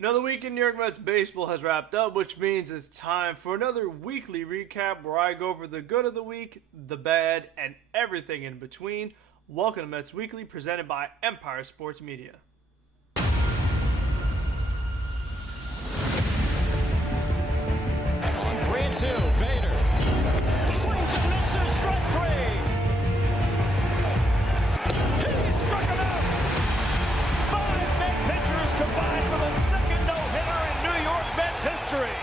Another week in New York Mets baseball has wrapped up, which means it's time for another weekly recap where I go over the good of the week, the bad, and everything in between. Welcome to Mets Weekly, presented by Empire Sports Media. On 3-2, Vader swings and misses, strike three. He struck him out. 5 Met pitchers combined for the second no-hitter in New York Mets history.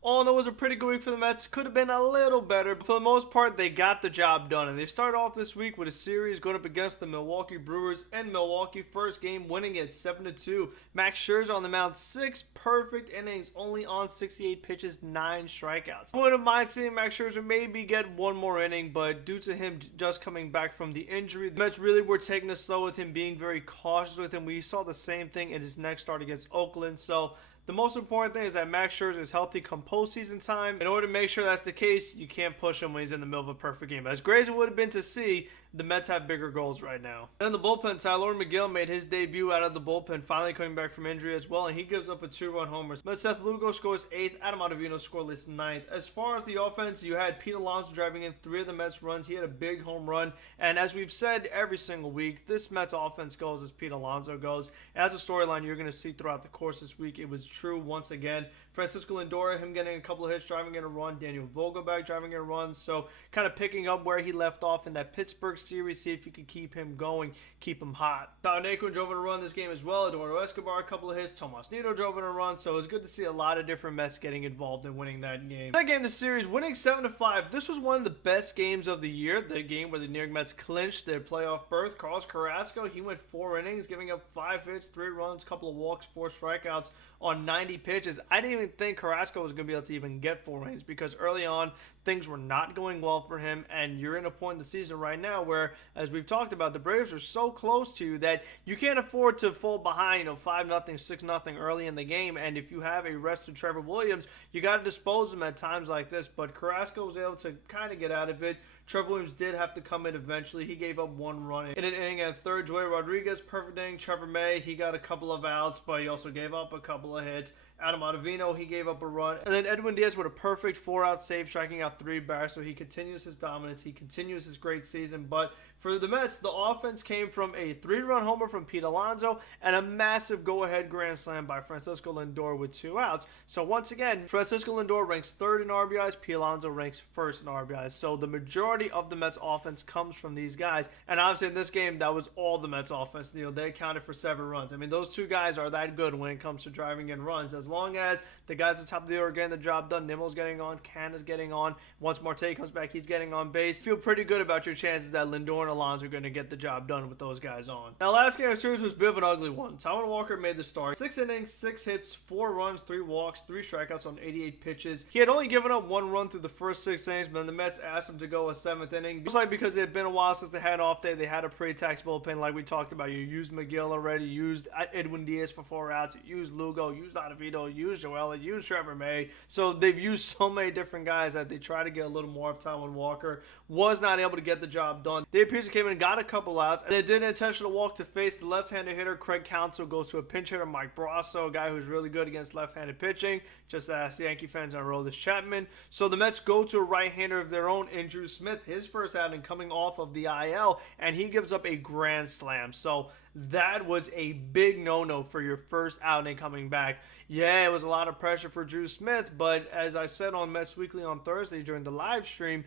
All in all, it was a pretty good week for the Mets. Could have been a little better, but for the most part, they got the job done. And they started off this week with a series going up against the Milwaukee Brewers in Milwaukee. First game winning at 7-2. Max Scherzer on the mound, 6 perfect innings, only on 68 pitches, 9 strikeouts. I wouldn't mind seeing Max Scherzer maybe get one more inning, but due to him just coming back from the injury, the Mets really were taking it slow with him, being very cautious with him. We saw the same thing in his next start against Oakland. So the most important thing is that Max Scherzer is healthy come postseason time. In order to make sure that's the case, you can't push him when he's in the middle of a perfect game. As great as it would have been to see, the Mets have bigger goals right now. Then the bullpen, Tylor Megill made his debut out of the bullpen, finally coming back from injury as well, and he gives up a 2-run homer. But Seth Lugo scores 8th, Adam Ottavino scoreless 9th. As far as the offense, you had Pete Alonso driving in 3 of the Mets runs. He had a big home run, and as we've said every single week, this Mets offense goes as Pete Alonso goes. As a storyline you're going to see throughout the course this week, it was true once again. Francisco Lindor, him getting a couple of hits, driving in a run. Daniel Vogelbach driving in a run. So kind of picking up where he left off in that Pittsburgh series, see if you could keep him going, keep him hot. Tyler Naquin drove in a run this game as well. Eduardo Escobar, a couple of hits. Tomas Nido drove in a run. So it was good to see a lot of different Mets getting involved in winning that game. That game, the series, winning 7-5. This was one of the best games of the year. The game where the New York Mets clinched their playoff berth. Carlos Carrasco, he went 4 innings, giving up 5 hits, 3 runs, couple of walks, 4 strikeouts on 90 pitches. I didn't even think Carrasco was going to be able to even get 4 innings because early on things were not going well for him, and you're in a point in the season right now where, as we've talked about, the Braves are so close to you that you can't afford to fall behind 5-0, 6-0 early in the game, and if you have a rested Trevor Williams, you got to dispose him at times like this. But Carrasco was able to kind of get out of it. Trevor Williams did have to come in eventually. He gave up 1 run in an inning at third. Joey Rodriguez, perfect inning. Trevor May, he got a couple of outs, but he also gave up a couple of hits. Adam Ottavino, he gave up a run. And then Edwin Diaz with a perfect 4-out save, striking out 3 batters. So he continues his dominance. He continues his great season. But for the Mets, the offense came from a 3-run homer from Pete Alonso and a massive go-ahead grand slam by Francisco Lindor with 2 outs. So once again, Francisco Lindor ranks 3rd in RBIs. Pete Alonso ranks 1st in RBIs. So the majority of the Mets offense comes from these guys. And obviously in this game, that was all the Mets offense. They accounted for 7 runs. I mean, those 2 guys are that good when it comes to driving in runs. As long as the guys at the top of the order are getting the job done, Nimmo's getting on, Canna's getting on. Once Marte comes back, he's getting on base. Feel pretty good about your chances that Lindor and Alonso are going to get the job done with those guys on. Now, last game of the series was a bit of an ugly one. Taijuan Walker made the start. 6 innings, 6 hits, 4 runs, 3 walks, 3 strikeouts on 88 pitches. He had only given up 1 run through the first 6 innings, but then the Mets asked him to go a 7th inning. Just like because it had been a while since they had an off day, they had a pre-tax bullpen like we talked about. You used Megill already, you used Edwin Diaz for 4 outs, you used Lugo, you used Acevedo, you used Joel, you used Trevor May. So they've used so many different guys that they try to get a little more of Taijuan Walker. Was not able to get the job done. They appears came in and got a couple outs, and they did an intentional walk to face the left-handed hitter. Craig Counsell goes to a pinch hitter, Mike Brasso, a guy who's really good against left-handed pitching. Just ask Yankee fans on Aroldis Chapman. So the Mets go to a right-hander of their own, Andrew Smith, his first outing coming off of the IL, and he gives up a grand slam. So that was a big no-no for your first outing coming back. Yeah, it was a lot of pressure for Drew Smith, but as I said on Mets Weekly on Thursday during the live stream,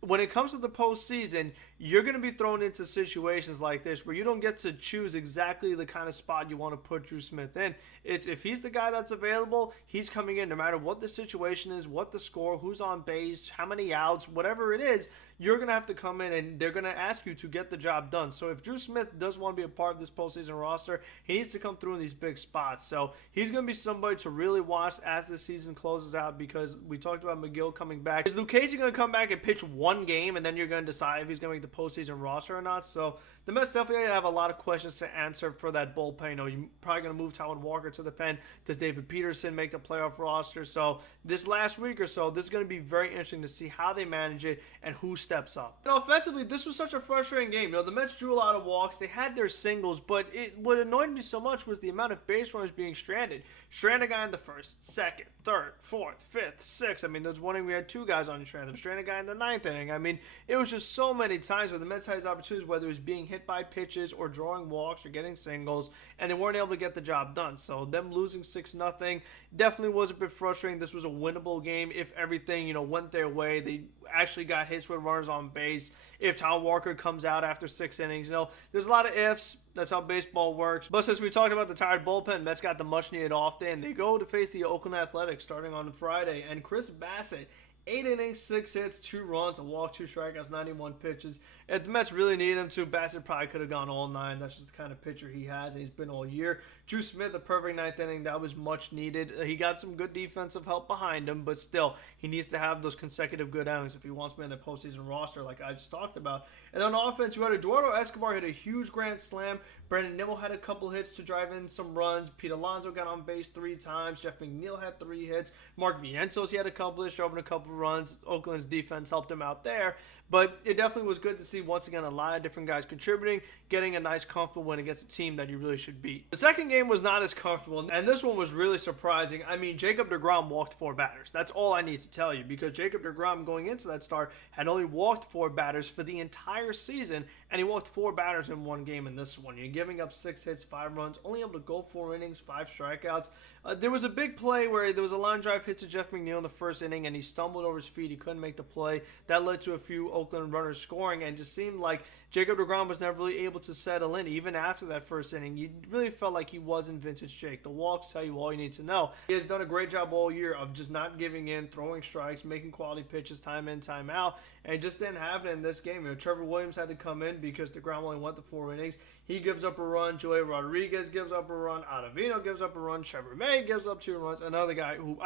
when it comes to the postseason, you're going to be thrown into situations like this where you don't get to choose exactly the kind of spot you want to put Drew Smith in. It's if he's the guy that's available, he's coming in no matter what the situation is, what the score, who's on base, how many outs, whatever it is, you're going to have to come in and they're going to ask you to get the job done. So if Drew Smith does want to be a part of this postseason roster, he needs to come through in these big spots. So he's going to be somebody to really watch as the season closes out because we talked about Megill coming back. Is Lucchesi going to come back and pitch 1 game and then you're going to decide if he's going to make the postseason roster or not? So the Mets definitely have a lot of questions to answer for that bullpen. You know, you're probably going to move Taijuan Walker to the pen. Does David Peterson make the playoff roster? So this last week or so, this is going to be very interesting to see how they manage it and who steps up. And offensively, this was such a frustrating game. You know, the Mets drew a lot of walks. They had their singles, but what annoyed me so much was the amount of base runners being stranded. Strand a guy in the first, second, third, fourth, fifth, sixth. I mean, there's one inning we had two guys on strand. Strand a guy in the ninth inning. I mean, it was just so many times where the Mets had his opportunities, whether it was being hit by pitches or drawing walks or getting singles, and they weren't able to get the job done. So them losing 6-0 definitely was a bit frustrating. This was a winnable game if everything, you know, went their way. They actually got hits with runners on base. If Taijuan Walker comes out after 6 innings, you know, there's a lot of ifs. That's how baseball works. But since we talked about the tired bullpen, Mets got the much-needed off day, and they go to face the Oakland Athletics starting on Friday. And Chris Bassett, 8 innings, 6 hits, 2 runs, a walk, 2 strikeouts, 91 pitches. If the Mets really need him to, Bassett probably could have gone all 9. That's just the kind of pitcher he has, and he's been all year. Drew Smith, a perfect 9th inning. That was much needed. He got some good defensive help behind him, but still, he needs to have those consecutive good outings if he wants to be in the postseason roster like I just talked about. And on offense, you had Eduardo Escobar hit a huge grand slam. Brandon Nimmo had a couple hits to drive in some runs. Pete Alonso got on base 3 times. Jeff McNeil had 3 hits. Mark Vientos, he had a couple hits, drove in a couple runs. Oakland's defense helped him out there. But it definitely was good to see, once again, a lot of different guys contributing, getting a nice, comfortable win against a team that you really should beat. The second game was not as comfortable, and this one was really surprising. I mean, Jacob deGrom walked 4 batters. That's all I need to tell you, because Jacob deGrom, going into that start, had only walked 4 batters for the entire season, and he walked 4 batters in one game in this one. You're giving up 6 hits, 5 runs, only able to go 4 innings, 5 strikeouts. There was a big play where there was a line drive hit to Jeff McNeil in the first inning, and he stumbled over his feet. He couldn't make the play. That led to a few Oakland runners scoring, and it just seemed like Jacob deGrom was never really able to settle in. Even after that first inning, you really felt like he wasn't vintage Jake. The walks tell you all you need to know. He has done a great job all year of just not giving in, throwing strikes, making quality pitches time in, time out, and it just didn't happen in this game. You know, Trevor Williams had to come in because deGrom only went the 4 innings. He gives up a run. Joey Rodriguez gives up a run. Acevedo gives up a run. Trevor May gives up 2 runs. Another guy who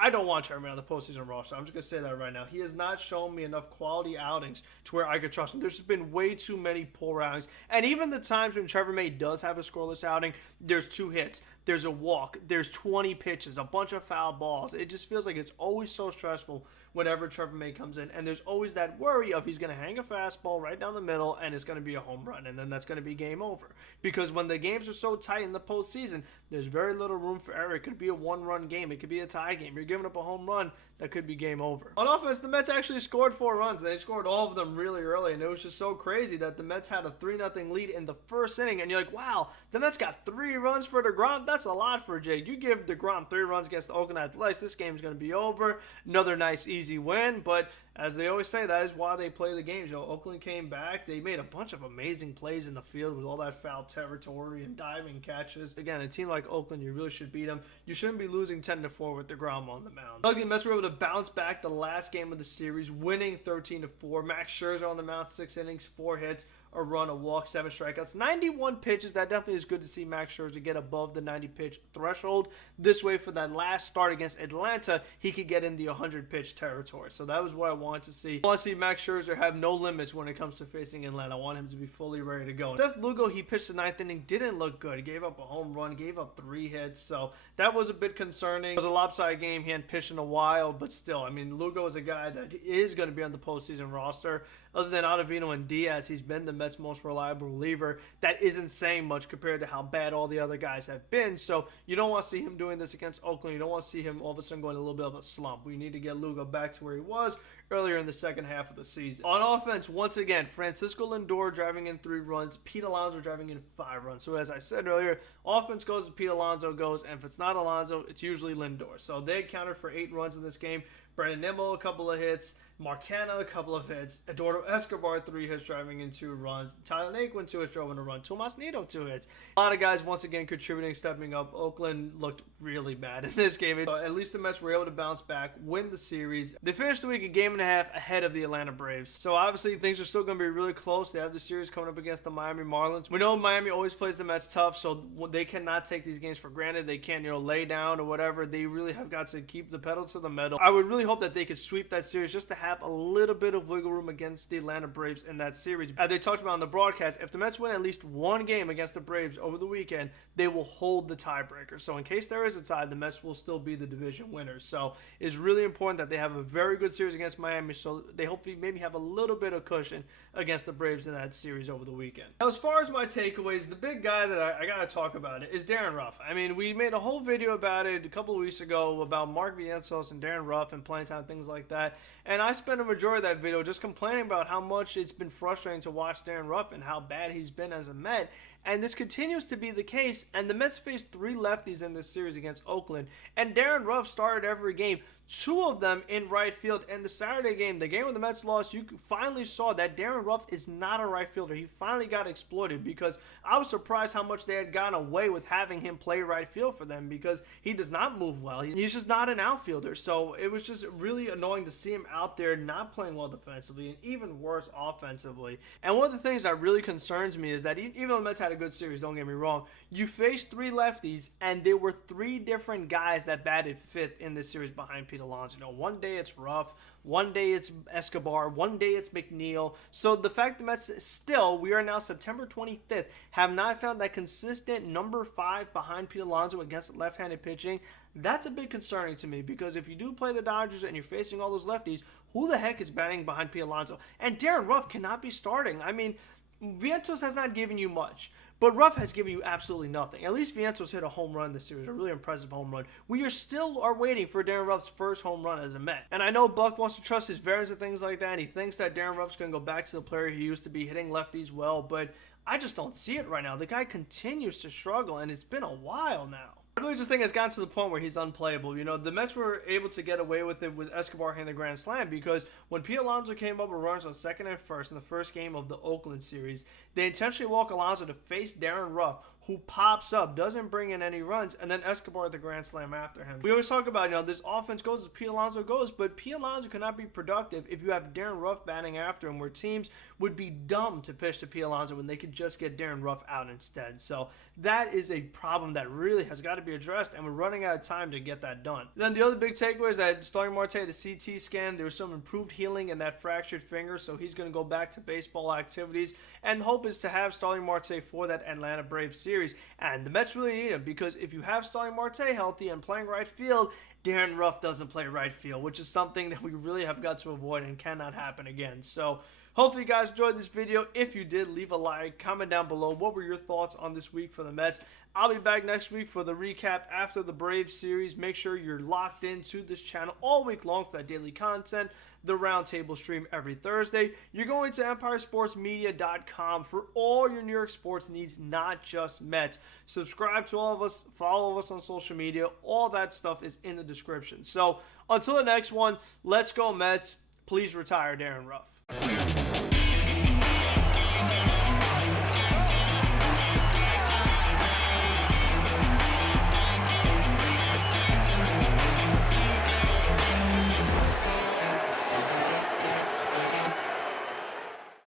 I don't want Trevor May on the postseason roster. I'm just going to say that right now. He has not shown me enough quality outings to where I could trust him. There's just been way too many poor outings. And even the times when Trevor May does have a scoreless outing, there's 2 hits. There's a walk. There's 20 pitches, a bunch of foul balls. It just feels like it's always so stressful whenever Trevor May comes in. And there's always that worry of he's going to hang a fastball right down the middle and it's going to be a home run. And then that's going to be game over. Because when the games are so tight in the postseason, there's very little room for error. It could be a 1-run game. It could be a tie game. You're giving up a home run, that could be game over. On offense, the Mets actually scored 4 runs. They scored all of them really early, and it was just so crazy that the Mets had a 3-0 lead in the first inning, and you're like, wow, the Mets got 3 runs for deGrom? That's a lot for Jake. You give deGrom 3 runs against the Oakland Athletics, this game's going to be over. Another nice, easy win, but as they always say, that is why they play the games. You know, Oakland came back. They made a bunch of amazing plays in the field with all that foul territory and diving catches. Again, a team like Oakland, you really should beat them. You shouldn't be losing 10-4 with deGrom on the mound. Luckily, the Mets were able to bounce back the last game of the series, winning 13-4. Max Scherzer on the mound, 6 innings, 4 hits, a run, a walk, 7 strikeouts, 91 pitches. That definitely is good to see Max Scherzer get above the 90-pitch threshold. This way, for that last start against Atlanta, he could get in the 100-pitch territory. So that was what I wanted to see. I want to see Max Scherzer have no limits when it comes to facing Atlanta. I want him to be fully ready to go. Seth Lugo, he pitched the 9th inning, didn't look good. He gave up a home run, gave up 3 hits. So that was a bit concerning. It was a lopsided game. He hadn't pitched in a while, but still, I mean, Lugo is a guy that is going to be on the postseason roster. Other than Ottavino and Diaz, he's been the Mets' most reliable reliever. That isn't saying much compared to how bad all the other guys have been. So you don't want to see him doing this against Oakland. You don't want to see him all of a sudden going a little bit of a slump. We need to get Lugo back to where he was earlier in the second half of the season. On offense, once again, Francisco Lindor driving in 3 runs, Pete Alonso driving in 5 runs. So as I said earlier, offense goes as Pete Alonso goes, and if it's not Alonso, it's usually Lindor. So they accounted for 8 runs in this game. Brandon Nimmo, a couple of hits. Mark Canha, a couple of hits. Eduardo Escobar, 3 hits, driving in 2 runs. Tyler Naquin, 2 hits, drove in a run. Tomas Nido, 2 hits. A lot of guys, once again, contributing, stepping up. Oakland looked really bad in this game. At least the Mets were able to bounce back, win the series. They finished the week a game and a half ahead of the Atlanta Braves. So obviously, things are still going to be really close. They have the series coming up against the Miami Marlins. We know Miami always plays the Mets tough, so they cannot take these games for granted. They can't, lay down or whatever. They really have got to keep the pedal to the metal. I would really hope that they could sweep that series just to have a little bit of wiggle room against the Atlanta Braves in that series. As they talked about on the broadcast, if the Mets win at least one game against the Braves over the weekend, they will hold the tiebreaker. So in case there is a tie, the Mets will still be the division winners. So it's really important that they have a very good series against Miami, so they hopefully maybe have a little bit of cushion against the Braves in that series over the weekend. Now, as far as my takeaways, the big guy that I got to talk about is Darren Ruff. I mean, we made a whole video about it a couple of weeks ago about Mark Vientos and Darren Ruff and playing time, things like that. And I spent a majority of that video just complaining about how much it's been frustrating to watch Darren Ruff and how bad he's been as a Met. And this continues to be the case. And the Mets faced 3 lefties in this series against Oakland. And Darren Ruff started every game, 2 of them in right field. And the Saturday game, the game where the Mets lost, you finally saw that Darren Ruff is not a right fielder. He finally got exploited, because I was surprised how much they had gotten away with having him play right field for them, because he does not move well. He's just not an outfielder. So it was just really annoying to see him out there not playing well defensively and even worse offensively. And one of the things that really concerns me is that even though the Mets had a good series, don't get me wrong, you faced 3 lefties, and there were 3 different guys that batted 5th in this series behind Pete Alonso. You know, one day it's Ruff, one day it's Escobar, one day it's McNeil. So the fact that Mets still, we are now September 25th, have not found that consistent number 5 behind Pete Alonso against left-handed pitching, that's a bit concerning to me, because if you do play the Dodgers and you're facing all those lefties, who the heck is batting behind Pete Alonso? And Darren Ruff cannot be starting. I mean, Vientos has not given you much, but Ruff has given you absolutely nothing. At least Vientos hit a home run this series, a really impressive home run. We are still waiting for Darren Ruff's first home run as a Met. And I know Buck wants to trust his veterans and things like that, and he thinks that Darren Ruff's going to go back to the player he used to be, hitting lefties well, but I just don't see it right now. The guy continues to struggle, and it's been a while now. I really just think it's gotten to the point where he's unplayable. You know, the Mets were able to get away with it with Escobar hitting the grand slam, because when Pete Alonso came up with runners on second and first in the first game of the Oakland series, they intentionally walk Alonso to face Darren Ruff, who pops up, doesn't bring in any runs, and then Escobar at the grand slam after him. We always talk about, you know, this offense goes as Pete Alonso goes, but Pete Alonso cannot be productive if you have Darren Ruff batting after him, where teams would be dumb to pitch to Pete Alonso when they could just get Darren Ruff out instead. So that is a problem that really has got to be addressed, and we're running out of time to get that done. Then the other big takeaway is that Starling Marte had a CT scan. There was some improved healing in that fractured finger, so he's going to go back to baseball activities, and the hope is to have Starling Marte for that Atlanta Braves series. And the Mets really need him, because if you have Starling Marte healthy and playing right field, Darren Ruff doesn't play right field, which is something that we really have got to avoid and cannot happen again. So hopefully you guys enjoyed this video. If you did, leave a like, comment down below. What were your thoughts on this week for the Mets? I'll be back next week for the recap after the Braves series. Make sure you're locked into this channel all week long for that daily content. The Roundtable stream every Thursday. You're going to EmpireSportsMedia.com for all your New York sports needs, not just Mets. Subscribe to all of us. Follow us on social media. All that stuff is in the description. So until the next one, let's go Mets. Please retire Darren Ruff.